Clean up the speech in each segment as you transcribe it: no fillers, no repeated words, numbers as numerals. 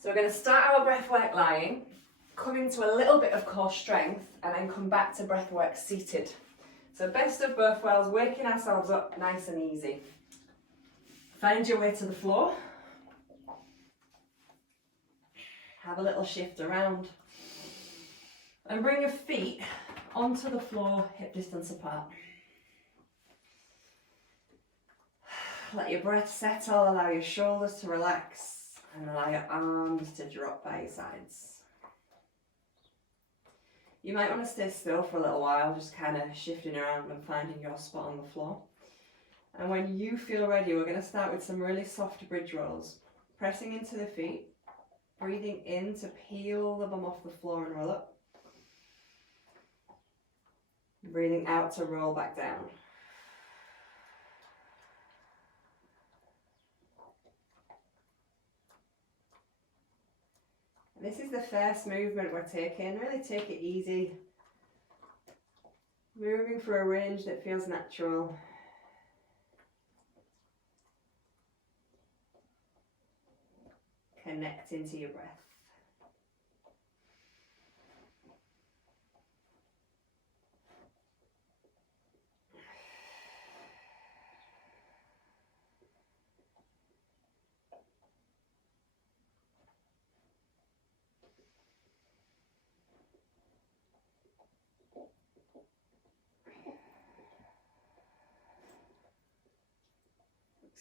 So we're going to start our breath work lying, come into a little bit of core strength, and then come back to breath work seated. So best of both worlds, waking ourselves up nice and easy. Find your way to the floor. Have a little shift around. And bring your feet onto the floor, hip distance apart. Let your breath settle, allow your shoulders to relax, and allow your arms to drop by your sides. You might want to stay still for a little while, just kind of shifting around and finding your spot on the floor. And when you feel ready, we're going to start with some really soft bridge rolls. Pressing into the feet, breathing in to peel the bum off the floor and roll up. Breathing out to roll back down. This is the first movement we're taking. Really take it easy. Moving through a range that feels natural. Connecting to your breath.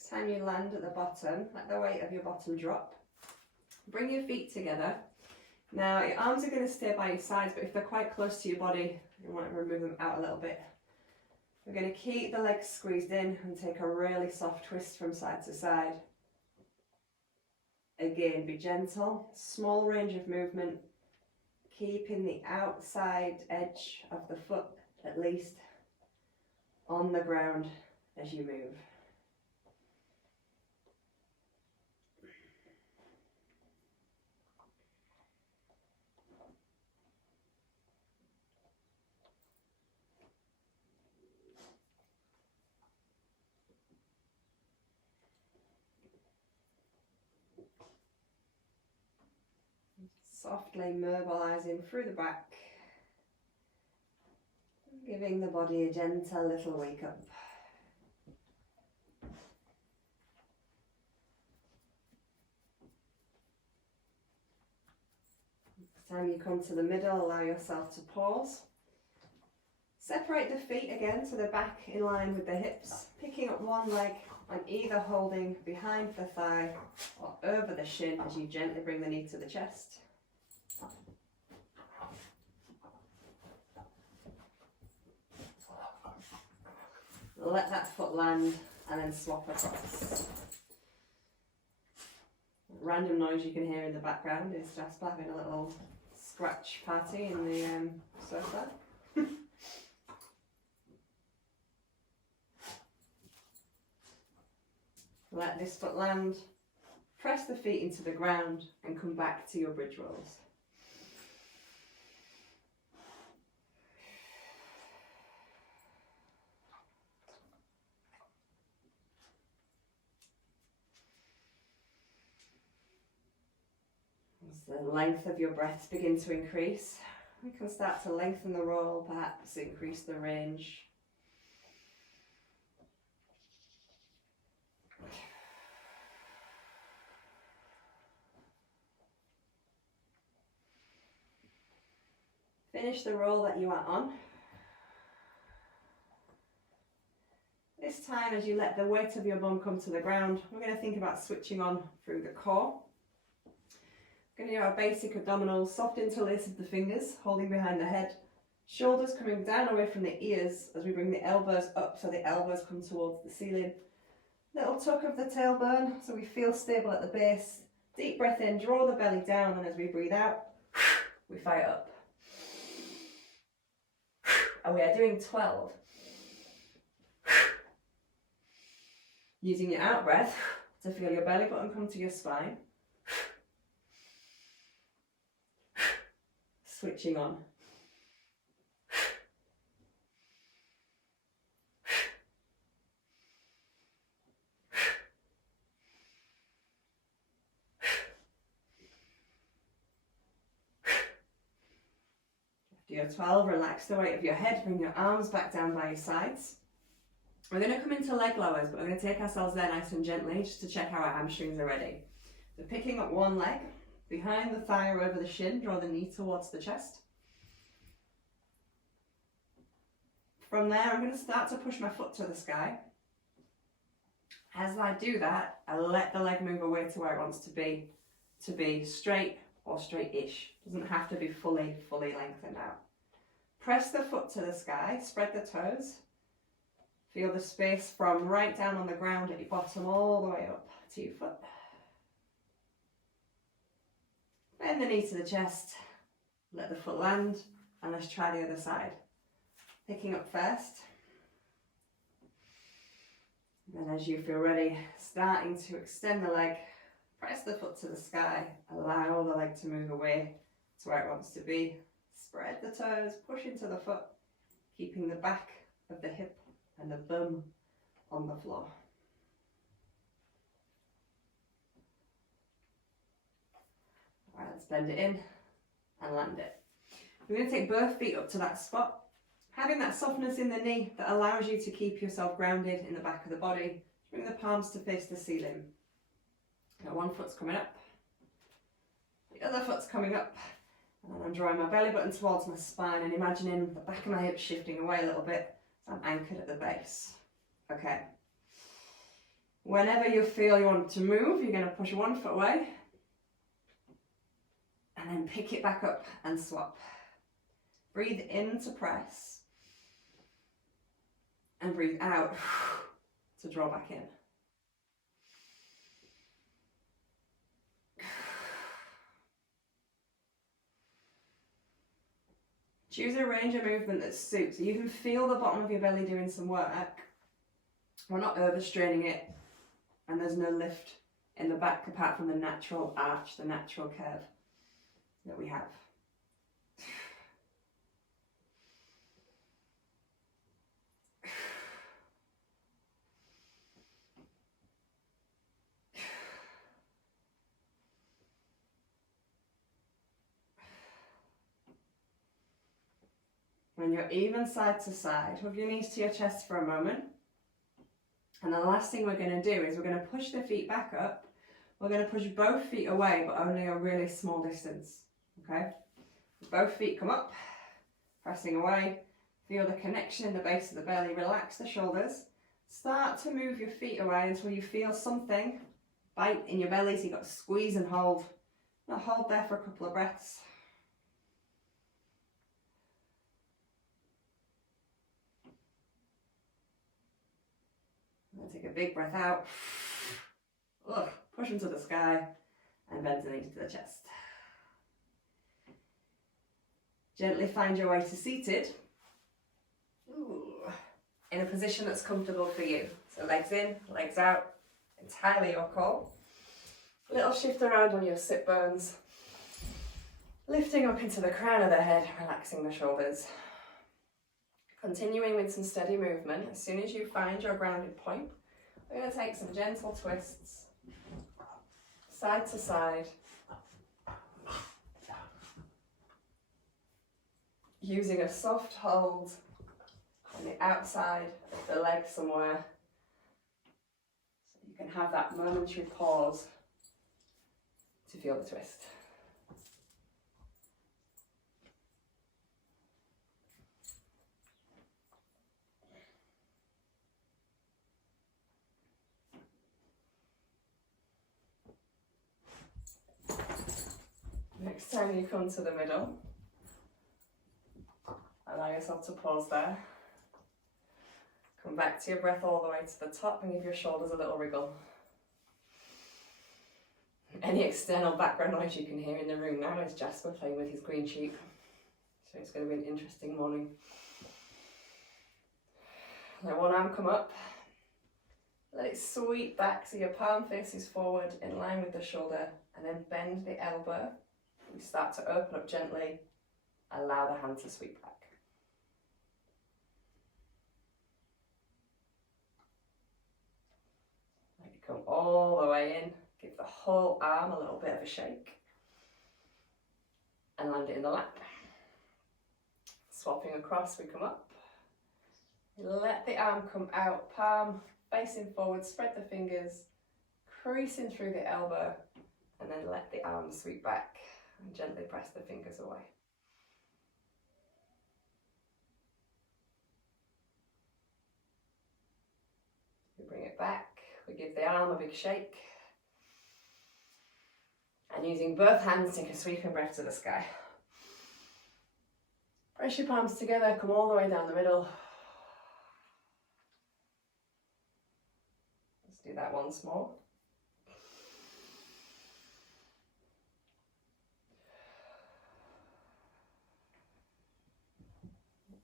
Next time you land at the bottom, let the weight of your bottom drop. Bring your feet together. Now your arms are going to stay by your sides, but if they're quite close to your body, you want to remove them out a little bit. We're going to keep the legs squeezed in and take a really soft twist from side to side. Again, be gentle, small range of movement, keeping the outside edge of the foot at least on the ground as you move. Softly mobilising through the back, giving the body a gentle little wake up. Next time you come to the middle, allow yourself to pause. Separate the feet again so they're back in line with the hips, picking up one leg and either holding behind the thigh or over the shin as you gently bring the knee to the chest. Let that foot land and then swap across. Random noise you can hear in the background is Jasper having a little scratch party in the sofa. Let this foot land, press the feet into the ground and come back to your bridge rolls. As the length of your breaths begin to increase, we can start to lengthen the roll, perhaps increase the range. Finish the roll that you are on. This time, as you let the weight of your bum come to the ground, we're going to think about switching on through the core. We're going to do our basic abdominals, soft interlace of the fingers, holding behind the head. Shoulders coming down away from the ears as we bring the elbows up so the elbows come towards the ceiling. Little tuck of the tailbone so we feel stable at the base. Deep breath in, draw the belly down, and as we breathe out, we fire up. And we are doing 12. Using your out breath to feel your belly button come to your spine. Switching on. Do your 12, relax the weight of your head, bring your arms back down by your sides. We're going to come into leg lowers, but we're going to take ourselves there nice and gently just to check how our hamstrings are ready. So picking up one leg, behind the thigh or over the shin, draw the knee towards the chest. From there, I'm going to start to push my foot to the sky. As I do that, I let the leg move away to where it wants to be straight or straight-ish. Doesn't have to be fully lengthened out. Press the foot to the sky, spread the toes. Feel the space from right down on the ground at your bottom all the way up to your foot. Bend the knee to the chest, let the foot land, and let's try the other side. Picking up first. And as you feel ready, starting to extend the leg, press the foot to the sky, allow the leg to move away to where it wants to be. Spread the toes, push into the foot, keeping the back of the hip and the bum on the floor. All right, let's bend it in and land it. We're going to take both feet up to that spot. Having that softness in the knee that allows you to keep yourself grounded in the back of the body. Bring the palms to face the ceiling. Now one foot's coming up, the other foot's coming up, and then I'm drawing my belly button towards my spine and imagining the back of my hips shifting away a little bit so I'm anchored at the base. Okay. Whenever you feel you want to move, you're going to push one foot away and then pick it back up and swap. Breathe in to press and breathe out to draw back in. Choose a range of movement that suits. You can feel the bottom of your belly doing some work. We're not overstraining it, and there's no lift in the back apart from the natural arch, the natural curve that we have. When you're even side to side, hug your knees to your chest for a moment. And the last thing we're going to do is we're going to push the feet back up. We're going to push both feet away, but only a really small distance. Okay? Both feet come up, pressing away. Feel the connection in the base of the belly. Relax the shoulders. Start to move your feet away until you feel something bite in your belly. So you've got to squeeze and hold. Now hold there for a couple of breaths. Take a big breath out. Ugh, push into the sky and bend the knees to the chest. Gently find your way to seated. Ooh. In a position that's comfortable for you. So legs in, legs out, entirely your call. Little shift around on your sit bones. Lifting up into the crown of the head, relaxing the shoulders. Continuing with some steady movement. As soon as you find your grounded point, we're going to take some gentle twists, side to side, using a soft hold on the outside of the leg somewhere, so you can have that momentary pause to feel the twist. Next time you come to the middle, allow yourself to pause there. Come back to your breath all the way to the top and give your shoulders a little wriggle. Any external background noise you can hear in the room now is Jasper playing with his green sheep. So it's going to be an interesting morning. Let one arm come up. Let it sweep back so your palm faces forward in line with the shoulder, and then bend the elbow. We start to open up gently, allow the hand to sweep back. Let it come all the way in, give the whole arm a little bit of a shake, and land it in the lap. Swapping across, we come up. Let the arm come out, palm facing forward, spread the fingers, creasing through the elbow, and then let the arm sweep back and gently press the fingers away. We bring it back, we give the arm a big shake, and using both hands, take a sweeping breath to the sky. Press your palms together, come all the way down the middle. Let's do that once more.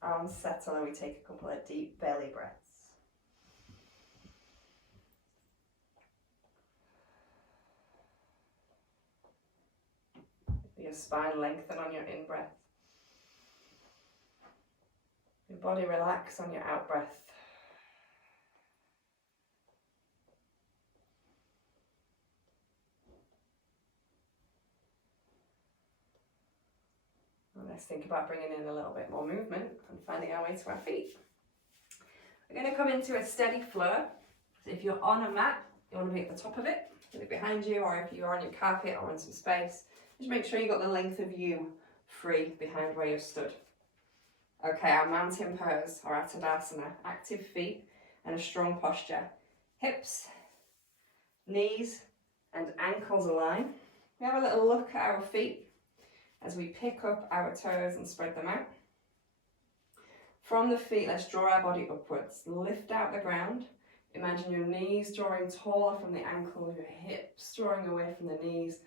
Arms settle and we take a couple of deep belly breaths. Your spine lengthen on your in-breath. Your body relax on your out-breath. And let's think about bringing in a little bit more movement and finding our way to our feet. We're going to come into a steady flow. So if you're on a mat, you want to be at the top of it, look behind you, or if you're on your carpet or in some space, just make sure you've got the length of you free behind where you're stood. Okay, our mountain pose or our Tadasana, active feet and a strong posture. Hips, knees and ankles align. We have a little look at our feet as we pick up our toes and spread them out. From the feet, let's draw our body upwards. Lift out the ground. Imagine your knees drawing taller from the ankles, your hips drawing away from the knees.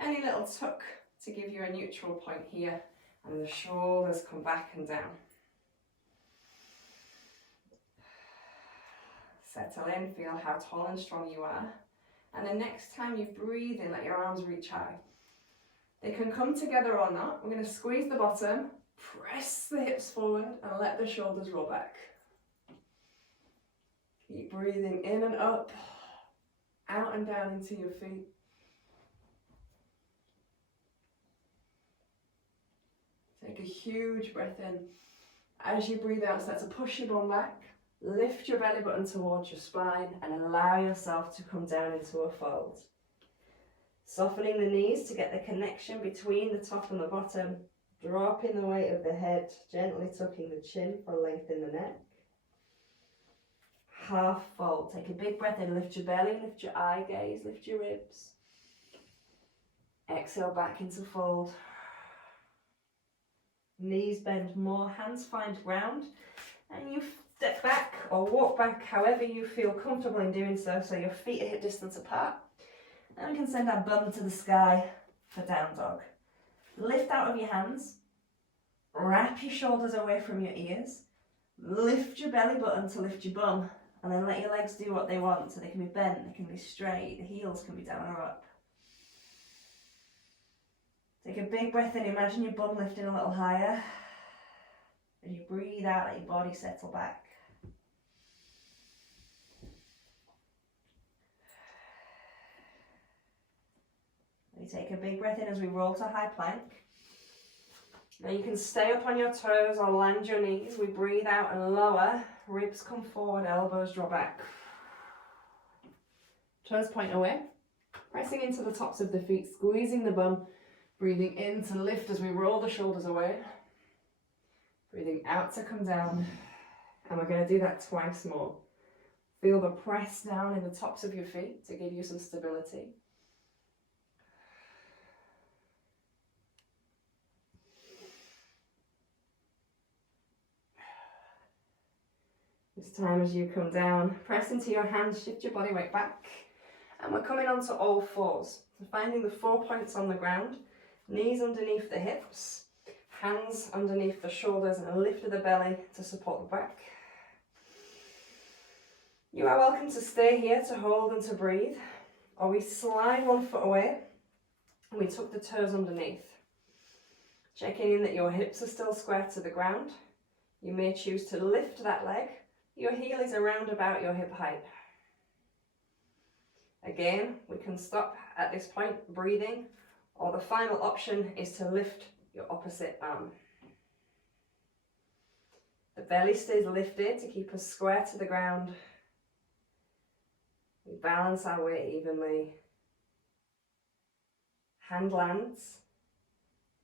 Any little tuck to give you a neutral point here, and the shoulders come back and down. Settle in, feel how tall and strong you are. And the next time you breathe in, let your arms reach high. They can come together or not. We're going to squeeze the bottom, press the hips forward, and let the shoulders roll back. Keep breathing in and up, out and down into your feet. Take a huge breath in. As you breathe out, start to push your bum back. Lift your belly button towards your spine and allow yourself to come down into a fold. Softening the knees to get the connection between the top and the bottom. Dropping the weight of the head, gently tucking the chin for length in the neck. Half fold. Take a big breath in, lift your belly, lift your eye gaze, lift your ribs. Exhale back into fold. Knees bend more, hands find ground, and you step back or walk back however you feel comfortable in doing so, so your feet are hip distance apart. And we can send our bum to the sky for down dog. Lift out of your hands, wrap your shoulders away from your ears, lift your belly button to lift your bum, and then let your legs do what they want, so they can be bent, they can be straight, the heels can be down or up. Take a big breath in, imagine your bum lifting a little higher. As you breathe out, let your body settle back. You take a big breath in as we roll to high plank. Now you can stay up on your toes or land your knees. We breathe out and lower. Ribs come forward, elbows draw back. Toes point away. Pressing into the tops of the feet, squeezing the bum. Breathing in to lift as we roll the shoulders away. Breathing out to come down. And we're going to do that twice more. Feel the press down in the tops of your feet to give you some stability. This time as you come down, press into your hands, shift your body weight back. And we're coming onto all fours. So finding the 4 points on the ground. Knees underneath the hips, hands underneath the shoulders, and a lift of the belly to support the back. You are welcome to stay here to hold and to breathe, or we slide 1 foot away and we tuck the toes underneath. Checking in that your hips are still square to the ground. You may choose to lift that leg. Your heel is around about your hip height. Again, we can stop at this point, breathing, or the final option is to lift your opposite arm. The belly stays lifted to keep us square to the ground. We balance our weight evenly. Hand lands,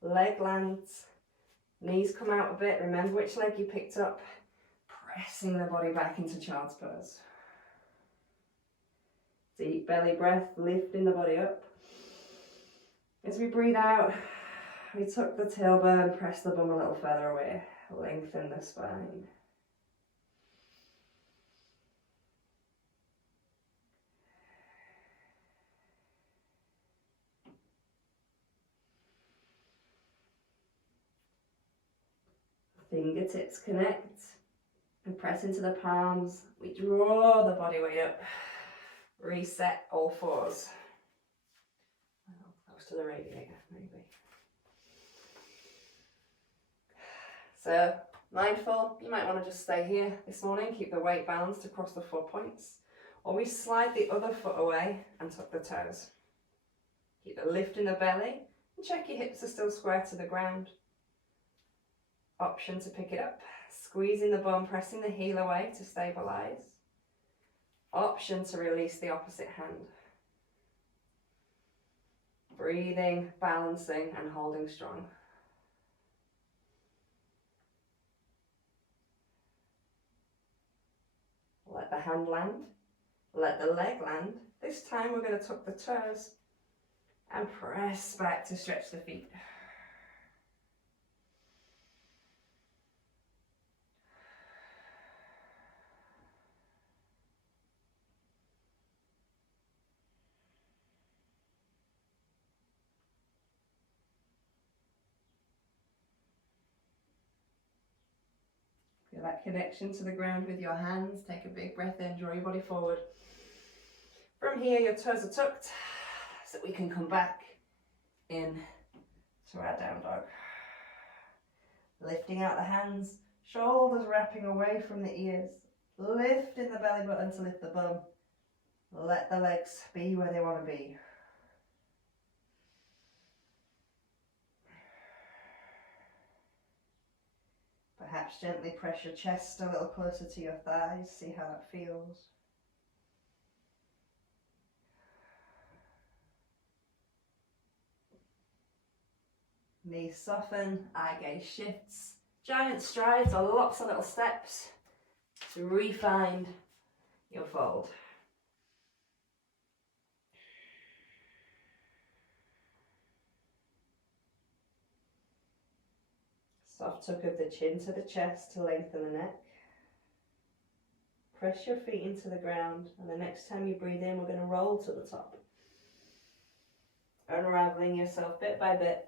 leg lands, knees come out a bit. Remember which leg you picked up. Pressing the body back into child's pose. Deep belly breath, lifting the body up. As we breathe out, we tuck the tailbone, press the bum a little further away, lengthen the spine. Fingertips connect and press into the palms. We draw the body weight up. Reset all fours. Close to the radiator, maybe. So, mindful, you might want to just stay here this morning, keep the weight balanced across the 4 points. Or we slide the other foot away and tuck the toes. Keep the lift in the belly and check your hips are still square to the ground. Option to pick it up, squeezing the bum, pressing the heel away to stabilize. Option to release the opposite hand. Breathing, balancing and holding strong. Let the hand land, let the leg land. This time we're going to tuck the toes and press back to stretch the feet. Feel that connection to the ground with your hands. Take a big breath in, draw your body forward. From here, your toes are tucked so we can come back in to our down dog. Lifting out the hands, shoulders wrapping away from the ears. Lifting the belly button to lift the bum. Let the legs be where they want to be. Perhaps gently press your chest a little closer to your thighs, see how that feels. Knees soften, eye gaze shifts. Giant strides or lots of little steps to re-find your fold. Soft tuck of the chin to the chest to lengthen the neck. Press your feet into the ground, and the next time you breathe in, we're going to roll to the top. Unraveling yourself bit by bit.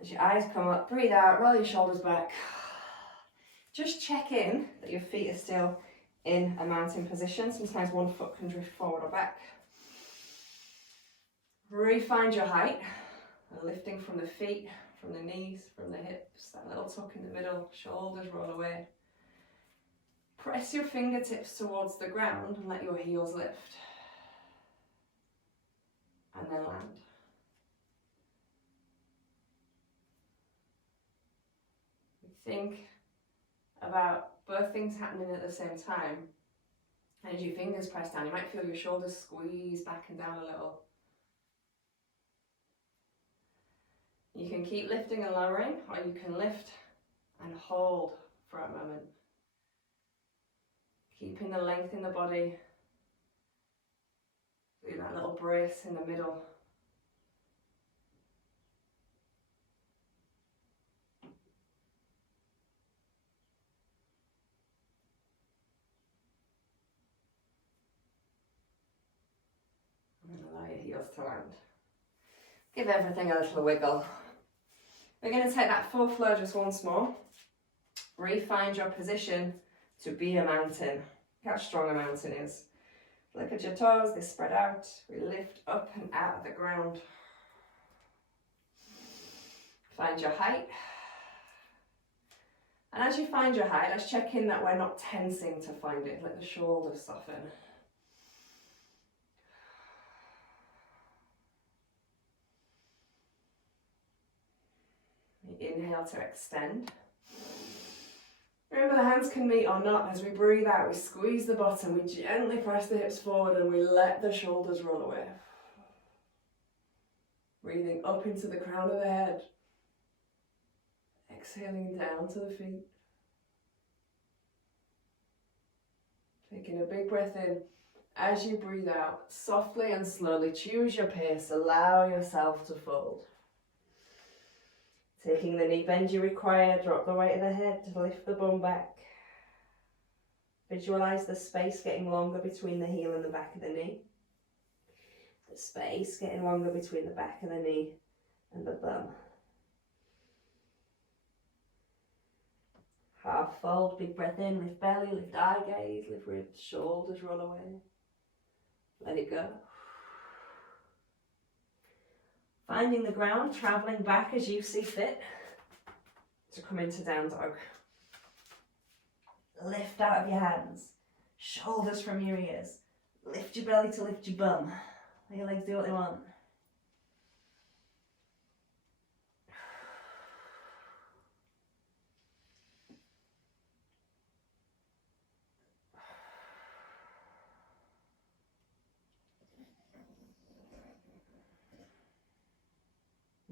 As your eyes come up, breathe out, roll your shoulders back. Just check in that your feet are still in a mountain position. Sometimes one foot can drift forward or back. Re-find your height, lifting from the feet, from the knees, from the hips, that little tuck in the middle, shoulders roll away. Press your fingertips towards the ground and let your heels lift. And then land. Think about both things happening at the same time. And as your fingers press down, you might feel your shoulders squeeze back and down a little. You can keep lifting and lowering, or you can lift and hold for a moment. Keeping the length in the body. Do that little brace in the middle. And allow your heels to land. Give everything a little wiggle. We're going to take that full flow just once more. Re-find your position to be a mountain. Look how strong a mountain is. Look at your toes, they spread out. We lift up and out of the ground. Find your height. And as you find your height, let's check in that we're not tensing to find it. Let the shoulders soften. Inhale to extend. Remember, the hands can meet or not. As we breathe out, we squeeze the bottom, we gently press the hips forward and we let the shoulders roll away. Breathing up into the crown of the head. Exhaling down to the feet. Taking a big breath in. As you breathe out, softly and slowly choose your pace. Allow yourself to fold. Taking the knee bend you require, drop the weight of the head, lift the bum back. Visualize the space getting longer between the heel and the back of the knee. The space getting longer between the back of the knee and the bum. Half fold, big breath in, lift belly, lift eye gaze, lift ribs, shoulders roll away. Let it go. Finding the ground, travelling back as you see fit to come into down dog. Lift out of your hands, shoulders from your ears. Lift your belly to lift your bum. Let your legs do what they want.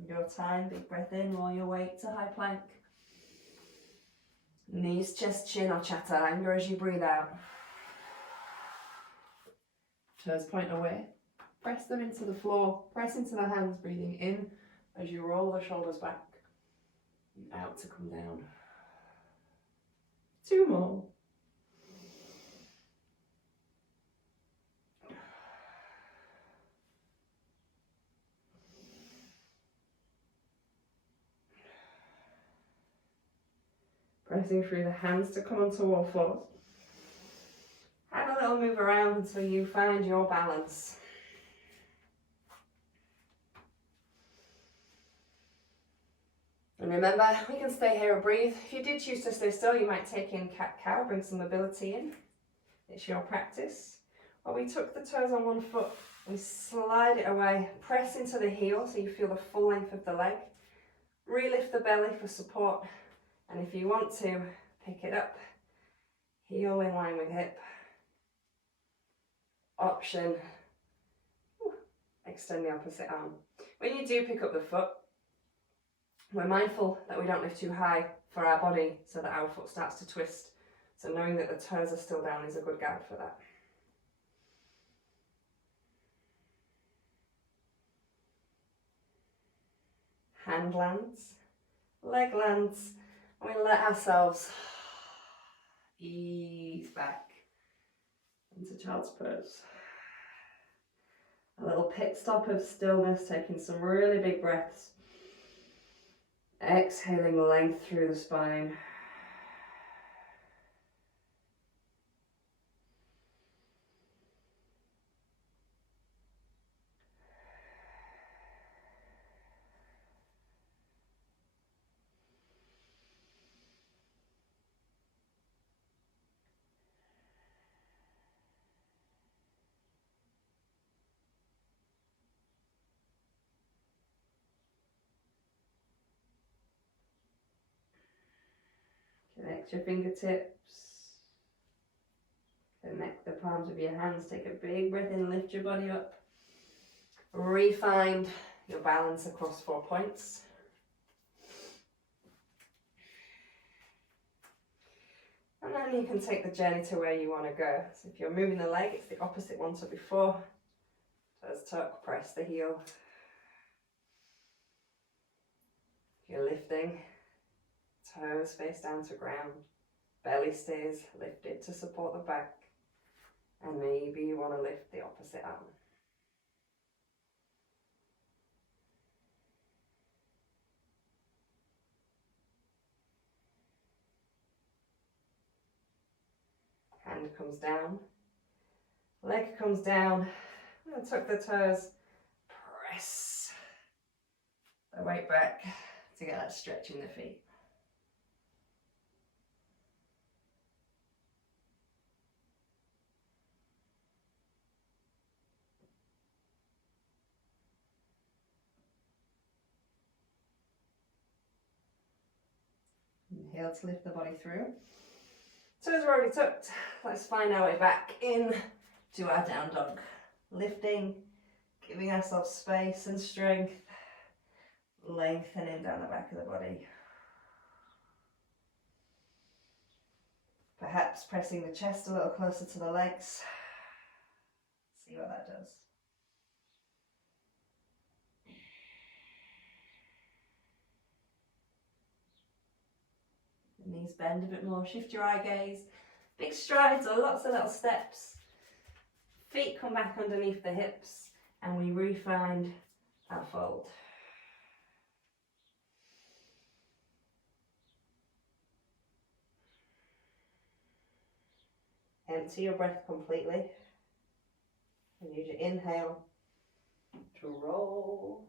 Your time, big breath in, roll your weight to high plank. Knees, chest, chin or chaturanga as you breathe out. Toes point away. Press them into the floor, press into the hands, breathing in as you roll the shoulders back and out to come down. 2 more. Pressing through the hands to come onto wall floors. Have a little move around until you find your balance. And remember, we can stay here and breathe. If you did choose to stay still, you might take in cat-cow, bring some mobility in. It's your practice. While we tuck the toes on one foot, we slide it away, press into the heel so you feel the full length of the leg. Relift the belly for support. And if you want to, pick it up, heel in line with hip. Option, extend the opposite arm. When you do pick up the foot, we're mindful that we don't lift too high for our body so that our foot starts to twist. So knowing that the toes are still down is a good guide for that. Hand lands, leg lands. We let ourselves ease back into child's pose. A little pit stop of stillness, taking some really big breaths. Exhaling length through the spine. Connect your fingertips. Connect the palms of your hands. Take a big breath in, lift your body up. Refine your balance across 4 points. And then you can take the journey to where you want to go. So if you're moving the leg, it's the opposite one to before. Toes tuck, press the heel. If you're lifting, toes face down to ground. Belly stays lifted to support the back. And maybe you want to lift the opposite arm. Hand comes down, leg comes down, and tuck the toes, press the weight back to get that stretch in the feet. Inhale to lift the body through. Toes are already tucked. Let's find our way back in to our down dog. Lifting, giving ourselves space and strength, lengthening down the back of the body. Perhaps pressing the chest a little closer to the legs. See what that does. The knees bend a bit more, shift your eye gaze. Big strides or lots of little steps. Feet come back underneath the hips and we re-find our fold. Empty your breath completely and use your inhale to roll.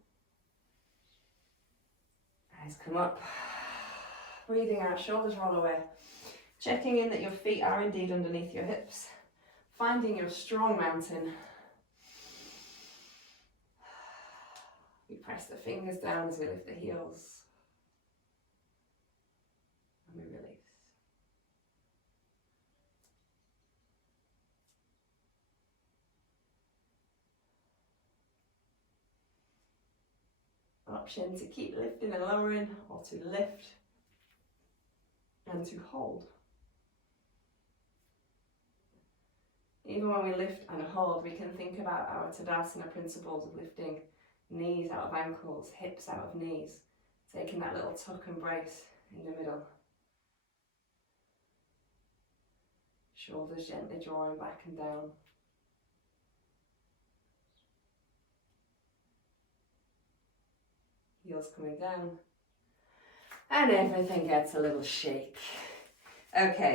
Eyes come up. Breathing out, shoulders roll away. Checking in that your feet are indeed underneath your hips. Finding your strong mountain. We press the fingers down as we lift the heels. And we release. Option to keep lifting and lowering, or to lift and to hold. Even when we lift and hold, we can think about our Tadasana principles of lifting knees out of ankles, hips out of knees, taking that little tuck and brace in the middle. Shoulders gently drawing back and down. Heels coming down. And everything gets a little shake. Okay.